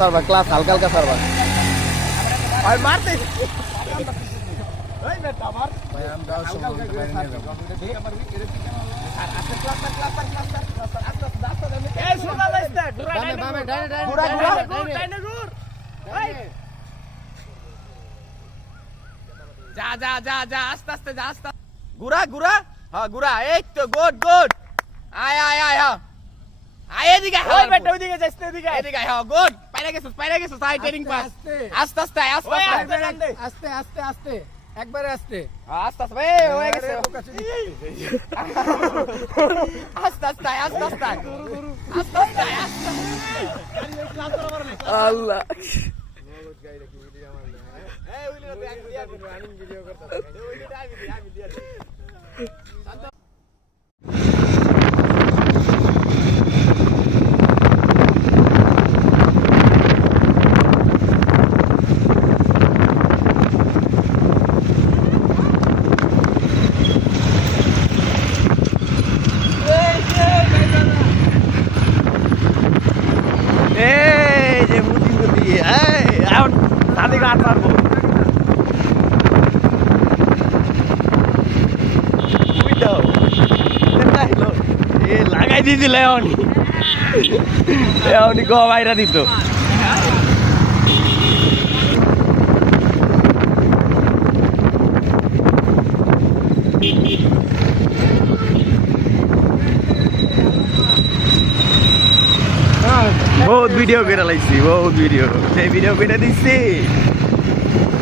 সারবা class হালকা হালকা সারবা ভাই মারতে ওই বেটা মার ভাই আমি দাও সময় করে নিয়ে যাব আস্তে ক্লাস আস্তে এই সোনা লাইস্তা ঘুরা ডাইনে ঘুর এই যা যা যা যা আস্তে আস্তে যা আস্তে ঘুরা হ্যাঁ ঘুরা এই তো গুড আয় হ্যাঁ আয় এদিকে ওই বেটা ওইদিকে যাস না এদিকে হ্যাঁ গুড পাইরা গেছিস আই ট্রেনিং পাস আস্তে আস্তে একবারে আস্তে এই হয়ে গেছে আস্তে আল্লাহ এই ওইটা আমি ভিডিও করতে ওইটা আমি দিয়া লাগাই দিয়েছি লেওনি গো বাইরা দিত বহুত ভিডিও করে লাইছি বহুত ভিডিও সেই ভিডিও করে দিচ্ছি